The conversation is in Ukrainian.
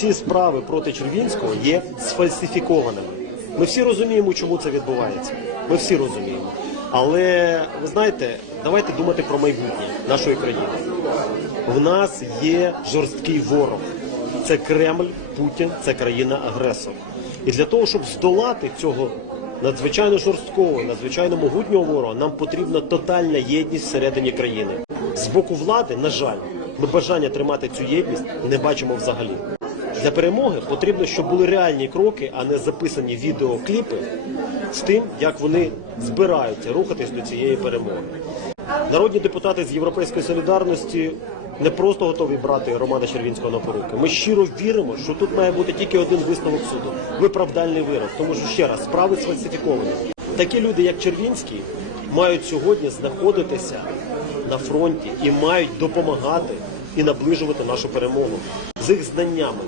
Ці справи проти Червінського є сфальсифікованими. Ми всі розуміємо, чому це відбувається. Ми всі розуміємо. Але ви знаєте, давайте думати про майбутнє нашої країни. В нас є жорсткий ворог. Це Кремль, Путін, це країна-агресор. І для того, щоб здолати цього надзвичайно жорсткого, надзвичайно могутнього ворога, нам потрібна тотальна єдність всередині країни. З боку влади, на жаль, ми бажання тримати цю єдність не бачимо взагалі. Для перемоги потрібно, щоб були реальні кроки, а не записані відеокліпи з тим, як вони збираються рухатись до цієї перемоги. Народні депутати з Європейської солідарності не просто готові брати Романа Червінського на поруки. Ми щиро віримо, що тут має бути тільки один висновок суду виправдальний вирок. Тому що ще раз справи сфальсифіковані. Такі люди, як Червінський, мають сьогодні знаходитися на фронті і мають допомагати і наближувати нашу перемогу з їх знаннями,